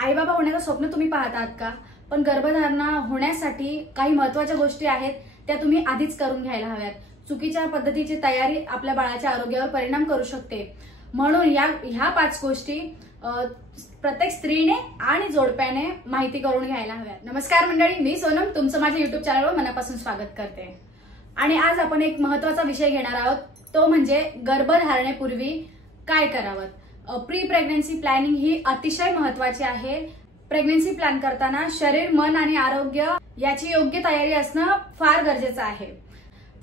आई बाबा होण्याचं स्वप्न तुम्ही पाहतात का? पण गर्भधारणा होण्यासाठी काही महत्त्वाच्या गोष्टी आहेत त्या तुम्ही आधीच करून घ्यायला हव्यात। चुकीच्या पद्धतीची तयारी आपल्या बाळाच्या आरोग्यावर परिणाम करू शकते। म्हणून ह्या 5 गोष्टी प्रत्येक स्त्रीने आणि जोडप्याने माहिती करून घ्यायला हव्यात। नमस्कार मंडळी, मी सोनम तुमचं माझ्या YouTube चॅनलवर मनापासून स्वागत करते। आणि आज आपण एक महत्त्वाचा विषय घेणार आहोत, तो म्हणजे गर्भधारणेपूर्वी काय करावं। प्री प्रेग्नन्सी प्लॅनिंग ही अतिशय महत्त्वाची आहे। प्रेग्नन्सी प्लॅन करताना शरीर, मन आणि आरोग्य याची योग्य तयारी असणं फार गरजेचं आहे।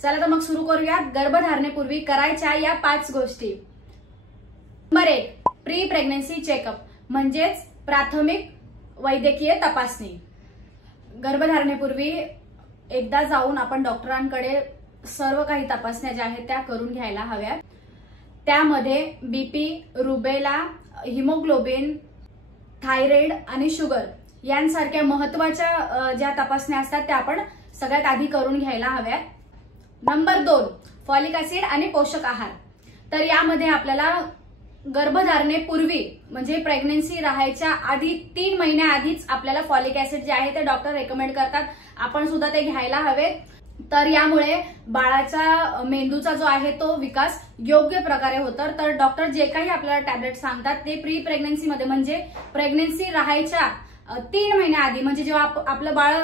चला तर मग सुरू करूया गर्भधारणेपूर्वी करायच्या या 5 गोष्टी। नंबर 1, प्री प्रेग्नन्सी चेकअप म्हणजेच प्राथमिक वैद्यकीय तपासणी। गर्भधारणेपूर्वी एकदा जाऊन आपण डॉक्टरांकडे सर्व काही तपासण्या ज्या आहेत त्या करून घ्यायला हव्यात। त्यामध्ये बीपी, रुबेला, हिमोग्लोबिन, थायरॉइड आणि शुगर यांसारख्या महत्त्वाच्या ज्या तपासण्या असतात त्या आपण सगळ्यात आधी करून घ्यायला हव्यात। नंबर 2, फॉलिक ऍसिड आणि पोषक आहार। तर यामध्ये आपल्याला गर्भधारणेपूर्वी म्हणजे प्रेग्नन्सी राहायच्या आधी 3 महिन्याआधीच आपल्याला फॉलिक ऍसिड जे आहे ते डॉक्टर रेकमेंड करतात, आपण सुद्धा ते घ्यायला हवेत। तर यामुळे बाळाचा मेंदूचा जो आहे तो विकास योग्य प्रकारे होतो। तर डॉक्टर जे काही आपल्याला टॅबलेट सांगतात ते प्री प्रेग्नन्सी मध्ये म्हणजे प्रेग्नन्सी राहायच्या 3 महिन्याआधी, म्हणजे जेव्हा आपलं बाळ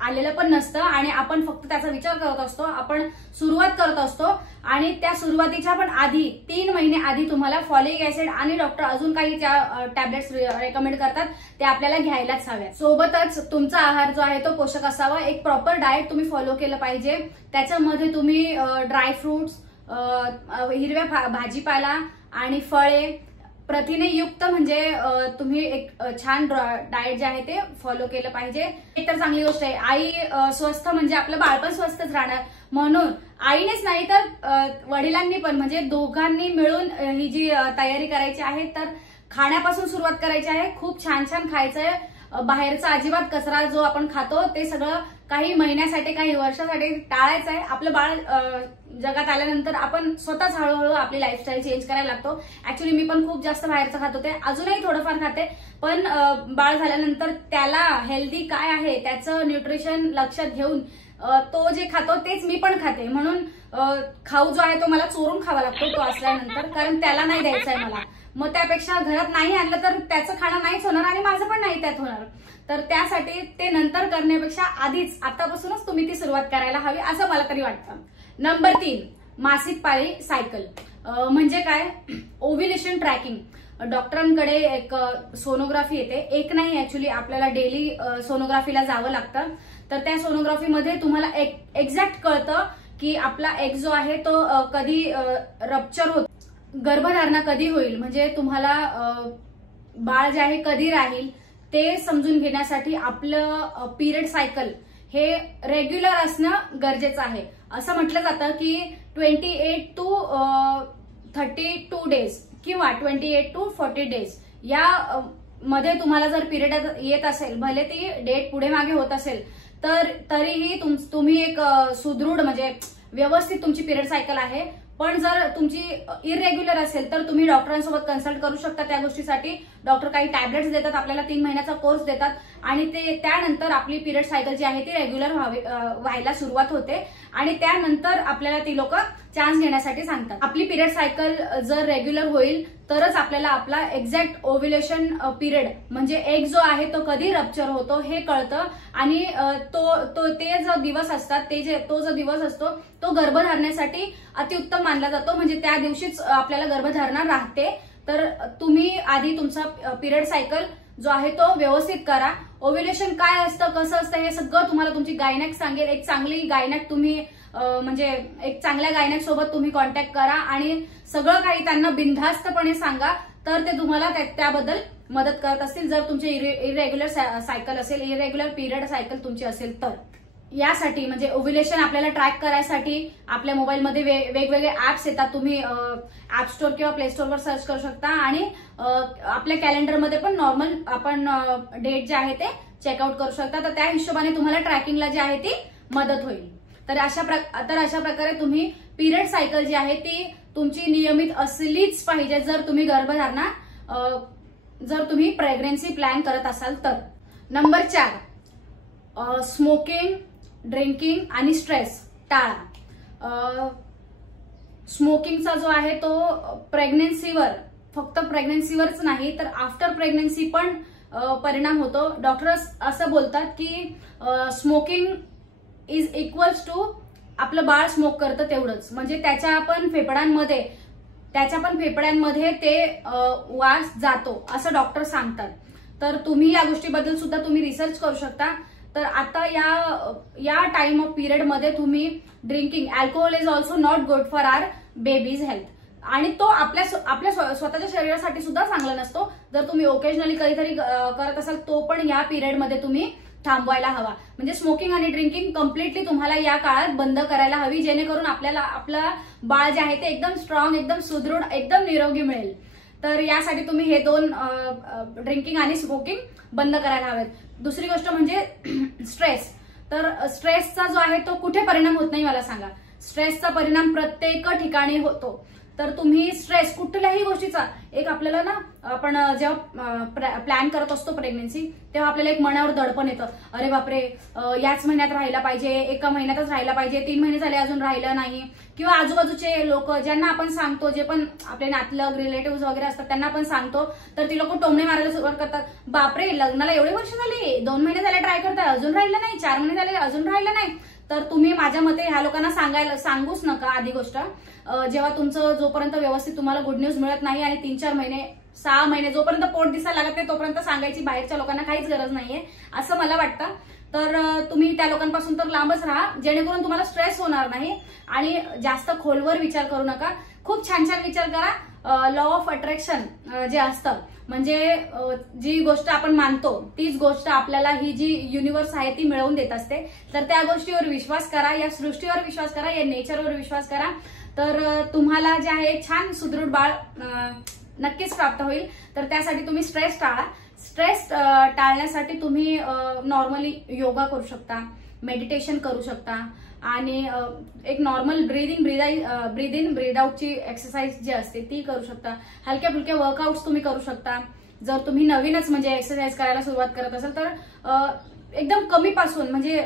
आलेलं पण नसतं आणि आपण फक्त त्याचा विचार करत असतो, आपण सुरुवात करत असतो आणि त्या सुरुवातीच्या पण आधी 3 महिने आधी तुम्हाला फॉलिक ऍसिड आणि डॉक्टर अजून काही त्या टॅबलेट्स रेकमेंड करतात ते आपल्याला घ्यायलाच हव्यात। सोबतच तुमचा आहार जो आहे तो पोषक असावा। एक प्रॉपर डाएट तुम्ही फॉलो केलं पाहिजे। त्याच्यामध्ये तुम्ही ड्राय फ्रुट्स, हिरव्या भाजीपाला आणि फळे, प्रथिने युक्त म्हणजे तुम्ही एक छान डाएट जे आहे ते फॉलो केलं पाहिजे। एक तर चांगली गोष्ट आहे, आई स्वस्थ म्हणजे आपलं बाळ पण स्वस्थच राहणार। म्हणून आईनेच नाही तर वडिलांनी पण म्हणजे दोघांनी मिळून ही जी तयारी करायची आहे तर खाण्यापासून सुरुवात करायची आहे। खूप छान छान खायचंय। बाहेरचा अजिबात कचरा जो आपण खातो ते सगळं काही महिन्यासाठी काही वर्षासाठी टाळायचं आहे। आपलं बाळ जगात आल्यानंतर आपण स्वतःच हळूहळू आपली लाईफस्टाईल चेंज करायला लागतो। ऍक्च्युली मी पण खूप जास्त बाहेरचं खात होते, अजूनही थोडंफार खाते, पण बाळ झाल्यानंतर त्याला हेल्दी काय आहे त्याचं न्यूट्रिशन लक्षात घेऊन तो जे खातो तेच मी पण खाते। म्हणून खाऊ जो आहे तो मला चोरून खावा लागतो तो असल्यानंतर, कारण त्याला नाही द्यायचा आहे मला। मग त्यापेक्षा घरात नाही आणलं तर त्याचं खाणं नाहीच होणार आणि माझं पण नाही त्यात होणार। तर त्यासाठी ते नंतर करण्यापेक्षा आधीच आतापासूनच तुम्ही ती सुरुवात करायला हवी असं मला तरी वाटतं। नंबर 3, मासिक पाळी सायकल म्हणजे काय? Ovulation tracking. डॉक्टरांकडे एक सोनोग्राफी येते, एक नाही ऍक्च्युली आपल्याला डेली सोनोग्राफीला जावं लागतं। तर त्या सोनोग्राफीमध्ये तुम्हाला एक्झॅक्ट कळतं की आपला एग जो आहे तो कधी रप्चर होतो, गर्भधारणा कधी होईल, म्हणजे तुम्हाला बाळ जे आहे कधी राहील ते समजून घेण्यासाठी आपलं पिरियड सायकल हे रेग्युलर असणं गरजेचं आहे। असं म्हटलं जातं की 28 to 32 डेज किंवा 28 to 40 डेज या मध्ये तुम्हाला जर पिरियड येत असेल, भले ती डेट पुढे मागे होत असेल तर तरीही तुम्ही एक सुदृढ म्हणजे व्यवस्थित तुमची पिरियड सायकल आहे। पण जर तुमची इरेग्युलर असेल तर तुम्ही डॉक्टरांसोबत कन्सल्ट करू शकता त्या गोष्टीसाठी। डॉक्टर काही टॅबलेट्स देतात, आपल्याला 3 महिन्याचा कोर्स देतात आणि त्यानंतर आपली पिरियड सायकल जी आहे ती रेग्युलर व्हायला सुरुवात होते आणि त्यानंतर आपल्याला ती लोक चान्स घेण्यासाठी सांगतात। आपली पिरियड सायकल जर रेग्युलर होईल तरच आपल्याला आपला एक्झॅक्ट ओव्ह्युलेशन पिरियड म्हणजे एग जो आहे तो कधी रप्चर होतो हे कळतं आणि ते जो दिवस असतात तो जो दिवस असतो तो गर्भधारणेसाठी अतिउत्तम मानला जातो, म्हणजे त्या दिवशीच आपल्याला गर्भधारणा राहते। तर तुम्ही आधी तुमचा पिरियड सायकल जो आहे तो व्यवस्थित करा। ओव्ह्युलेशन काय असतं, कसं असतं हे सगळं तुम्हाला तुमची गायनॅक सांगेल। एक चांगली गायनॅक तुम्ही म्हणजे एक चांगल्या गायनॅक सोबत तुम्ही कॉन्टॅक्ट करा आणि सगळं काही त्यांना बिनधास्तपणे सांगा, तर ते तुम्हाला त्याबद्दल मदत करत असतील। जर तुमची इरेग्युलर सायकल असेल, इरेग्युलर पिरियड सायकल तुमची असेल तर यासाठी म्हणजे ओव्ह्युलेशन आपल्याला ट्रॅक करायसाठी आपल्या मोबाईलमध्ये वेगवेगळे ऍप्स येतात। तुम्ही ऍप स्टोर किंवा प्ले स्टोरवर सर्च करू शकता आणि आपल्या कॅलेंडरमध्ये पण नॉर्मल आपण डेट जे आहे ते चेकआउट करू शकता। तर त्या हिशोबाने तुम्हाला ट्रॅकिंगला जी आहे ती मदत होईल। तर अशा प्रकारे तुम्ही पिरियड सायकल जी आहे ती तुमची नियमित असलीच पाहिजे जर तुम्ही गर्भधारणा जर तुम्ही प्रेग्नन्सी प्लॅन करत असाल तर. नंबर 4, स्मोकिंग, ड्रिंकिंग आणि स्ट्रेस टाळा. स्मोकिंगचा जो आहे तो प्रेग्नन्सीवर, फक्त प्रेग्नन्सीवरच नाही तर आफ्टर प्रेग्नन्सी पण परिणाम होतो. डॉक्टर्स असं बोलतात की स्मोकिंग इज इक्वल्स टू आपलं बाळ स्मोक करतं तेवढंच, म्हणजे त्याच्या पण फेफड्यांमध्ये ते वास जातो असं डॉक्टर सांगतात. तर तुम्ही या गोष्टीबद्दल सुद्धा तुम्ही रिसर्च करू शकता. तर आता या टाइम ऑफ पिरियड मध्ये तुम्ही drinking, alcohol is also not good for our baby's health, आणि तो आपल्या स्वतःच्या शरीरासाठी सुद्धा चांगला नसतो. जर तुम्ही ओकेजनली कधीतरी करत असाल तो पण या पिरियडमध्ये तुम्ही थांबवायला हवा. म्हणजे स्मोकिंग आणि ड्रिंकिंग कम्प्लिटली तुम्हाला या काळात बंद करायला हवी, जेणेकरून आपल्याला आपलं बाळ जे आहे ते एकदम स्ट्रॉंग, एकदम सुदृढ, एकदम निरोगी मिळेल. तर यासाठी तुम्ही हे 2 ड्रिंकिंग आणि स्मोकिंग बंद करायला हवेत. दुसरी गोष्ट म्हणजे स्ट्रेस. तर स्ट्रेसचा जो आहे तो कुठे परिणाम होत नाही मला सांगा. स्ट्रेसचा परिणाम प्रत्येक ठिकाणी होतो. तर तुम्ही स्ट्रेस कुठल्याही गोष्टीचा, एक आपल्याला ना, आपण जेव्हा प्लॅन करत असतो प्रेग्नन्सी तेव्हा आपल्याला एक मनावर दडपण येतं, अरे बापरे याच महिन्यात राहायला पाहिजे, एका महिन्यातच राहायला पाहिजे, 3 महिने झाले अजून राहिलं नाही. किंवा आजूबाजूचे लोक ज्यांना आपण सांगतो, जे पण आपले नातलग रिलेटिव्ह वगैरे असतात त्यांना आपण सांगतो, तर ती लोक टोमणे मारायला सुरुवात करतात, बापरे लग्नाला एवढे वर्ष झाले, 2 महिने झाले ट्राय करताय अजून राहिलं नाही, 4 महिने झाले अजून राहिलं नाही. तर तुम्ही माझ्या मते ह्या लोकांना सांगूच नका. आधी गोष्ट, जेव्हा तुमचं जोपर्यंत व्यवस्थित तुम्हाला गुड न्यूज मिळत नाही आणि 3-4 महिने 6 महिने जोपर्यंत पोट दिसायला लागत नाही तोपर्यंत सांगायची बाहेरच्या लोकांना काहीच गरज नाहीये असं मला वाटतं. तर तुम्ही त्या लोकांपासून तर लांबच राहा, जेणेकरून तुम्हाला स्ट्रेस होणार नाही. आणि जास्त खोलवर विचार करू नका, खूप छान छान विचार करा. लॉ ऑफ अट्रॅक्शन जे असतं, म्हणजे जी गोष्ट आपण मानतो तीच गोष्ट आपल्याला ही जी युनिव्हर्स आहे ती मिळवून देत असते. तर त्या गोष्टीवर विश्वास करा, या सृष्टीवर विश्वास करा, या नेचरवर विश्वास करा. तर तुम्हाला जे आहे छान सुदृढ बाळ नक्कीच प्राप्त होईल. तर त्यासाठी तुम्ही स्ट्रेस टाळा. स्ट्रेस टाळण्यासाठी तुम्ही नॉर्मली योगा करू शकता, मेडिटेशन करू शकता, आणि एक नॉर्मल ब्रीद इन ब्रीद आउटची एक्सरसाइज जी असते ती करू शकता. हलक्या फुलक्या वर्कआउट्स तुम्ही करू शकता. जर तुम्ही नवीनच म्हणजे एक्सरसाइज करायला सुरुवात करत असाल तर एकदम कमी पासून, म्हणजे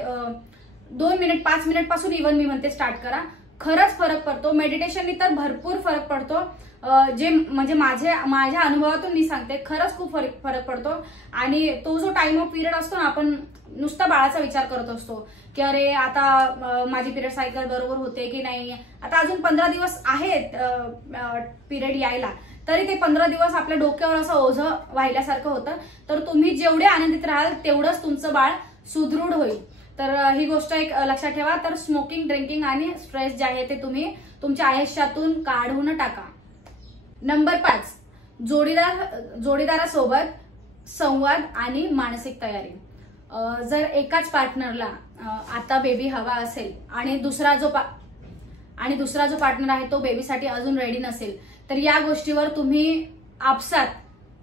2 मिनिट 5 मिनिट पासून इव्हन मी म्हणते स्टार्ट करा. खरंच फरक पडतो. मेडिटेशननी तर भरपूर फरक पडतो. जे म्हणजे माझ्या अनुभवातून मी सांगते, खरंच खूप फरक पडतो. आणि तो जो टाइम ऑफ पिरियड असतो ना, आपण नुसता बाळाचा विचार करत असतो की अरे आता माझी पिरियड सायकल बरोबर होते की नाही, आता अजून 15 दिवस आहेत पिरियड यायला, तरी ते 15 दिवस आपल्या डोक्यावर असं ओझं वाहिल्यासारखं होतं. तर तुम्ही जेवढे आनंदित राहाल तेवढंच तुमचं बाळ सुदृढ होईल. तर ही गोष्ट एक लक्षात ठेवा. तर स्मोकिंग, ड्रिंकिंग आणि स्ट्रेस जे आहे ते तुम्ही तुमच्या आयुष्यातून काढून टाका. नंबर 5, जोडीदारासोबत संवाद आणि मानसिक तयारी. जर एकाच पार्टनरला आता बेबी हवा असेल आणि दुसरा जो पार्टनर आहे तो बेबीसाठी अजून रेडी नसेल, तर या गोष्टीवर तुम्ही आपसात,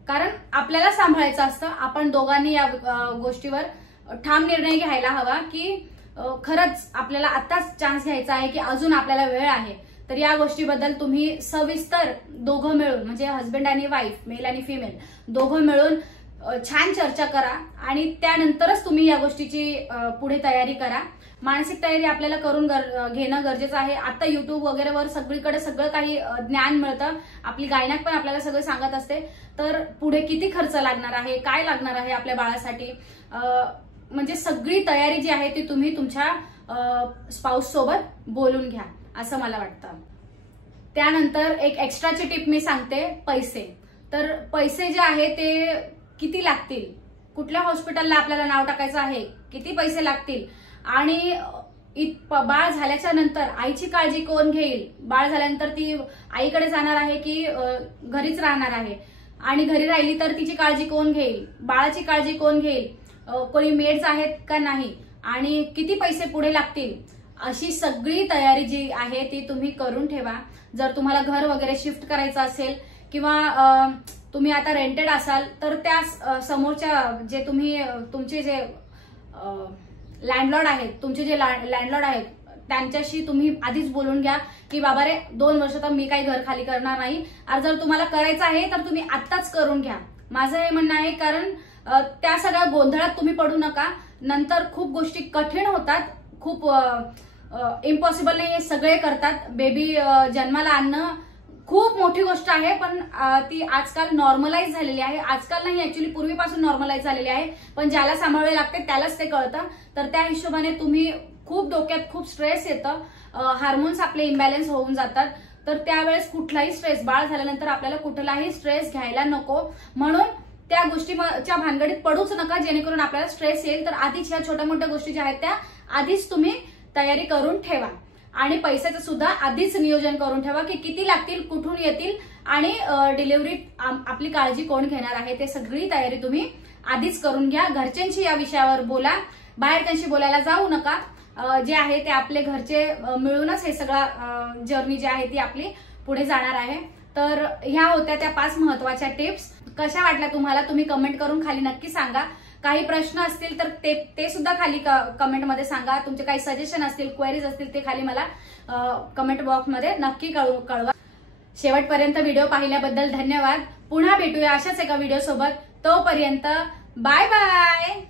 कारण आपल्याला सांभाळायचं असतं, आपण दोघांनी या गोष्टीवर ठाम निर्णय घ्यायला हवा की खरंच आपल्याला आताच चान्स घ्यायचा आहे की अजून आपल्याला वेळ आहे. तर या गोष्टीबद्दल तुम्ही सविस्तर दोघं मिळून, म्हणजे हस्बंड आणि वाईफ, मेल आणि फिमेल दोघं मिळून छान चर्चा करा आणि त्यानंतरच तुम्ही या गोष्टीची पुढे तयारी करा. मानसिक तयारी आपल्याला करून घेणं गरजेचं आहे. आता युट्यूब वगैरेवर सगळीकडे सगळं काही ज्ञान मिळतं. आपली गायनाक पण आपल्याला सगळं सांगत असते. तर पुढे किती खर्च लागणार आहे, काय लागणार आहे आपल्या बाळासाठी, म्हणजे सगळी तयारी जी आहे ती तुम्ही तुमच्या स्पाऊस सोबत बोलून घ्या असं मला वाटतं. त्यानंतर एक एक्स्ट्राची टिप मी सांगते, पैसे. तर पैसे जे आहे ते किती लागतील, कुठल्या हॉस्पिटलला आपल्याला नाव टाकायचं आहे, किती पैसे लागतील, आणि बाळ झाल्याच्या नंतर आईची काळजी कोण घेईल, बाळ झाल्यानंतर ती आईकडे जाणार आहे की घरीच राहणार आहे, आणि घरी राहिली तर तिची काळजी कोण घेईल, बाळाची काळजी कोण घेईल, कोणी मेड्स आहेत का नाही, आणि किती पैसे पुढे लागतील, अशी सगळी तयारी जी आहे ती तुम्ही करून ठेवा. जर तुम्हाला घर वगैरे शिफ्ट करायचं असेल किंवा तुम्ही आता रेंटेड असाल तर त्या समोरच्या जे तुमचे जे लँडलॉर्ड आहेत त्यांच्याशी तुम्ही आधीच बोलून घ्या की बाबा रे 2 वर्ष तर मी काही घर खाली करणार नाही. जर तुम्हाला करायचं आहे तर तुम्ही आत्ताच करून घ्या. माझं हे म्हणणं आहे, कारण त्या सगळ्या गोंधळात तुम्ही पडू नका. नंतर खूप गोष्टी कठीण होतात, खूप इम्पॉसिबल नाही हे सगळे करतात. बेबी जन्माला आणणं खूप मोठी गोष्ट आहे, पण ती आजकाल नॉर्मलाइज झालेली आहे. आजकाल नाही, ऍक्च्युली पूर्वीपासून नॉर्मलाइज झालेली आहे, पण ज्याला सांभाळावे लागते त्यालाच ते कळतं. तर त्या हिशोबाने तुम्ही खूप डोक्यात खूप स्ट्रेस येतं, हार्मोन्स आपले इम्बॅलन्स होऊन जातात. तर त्यावेळेस कुठलाही स्ट्रेस, बाळ झाल्यानंतर आपल्याला कुठलाही स्ट्रेस घ्यायला नको, म्हणून त्या गोष्टीच्या भानगडीत पडूच नका जेणेकरून आपल्याला स्ट्रेस येईल. तर आधीच ह्या छोट्या मोठ्या गोष्टी ज्या आहेत त्या आधीच तुम्ही तयारी करून ठेवा, आणि पैशाचं सुद्धा आधीच नियोजन करून ठेवा की किती लागतील, कुठून येतील, आणि डिलिव्हरीत आपली काळजी कोण घेणार आहे, ते सगळी तयारी तुम्ही आधीच करून घ्या. घरच्यांशी या विषयावर बोला, बाहेर त्यांशी बोलायला जाऊ नका. जे आहे ते आपले घरचे मिळूनच हे सगळं जर्नी जी आहे ती आपली पुढे जाणार आहे. तर ह्या होत्या त्या 5 महत्वाच्या टिप्स. कशा वाटल्या तुम्हाला तुम्ही कमेंट करून खाली नक्की सांगा. काही प्रश्न असतील तर ते सुद्धा खाली कमेंटमध्ये सांगा. तुमचे काही सजेशन असतील, क्वेरीज असतील ते खाली मला कमेंट बॉक्समध्ये नक्की कळवा. शेवटपर्यंत व्हिडिओ पाहिल्याबद्दल धन्यवाद. पुन्हा भेटूया अशाच एका व्हिडिओ सोबत. तोपर्यंत बाय बाय.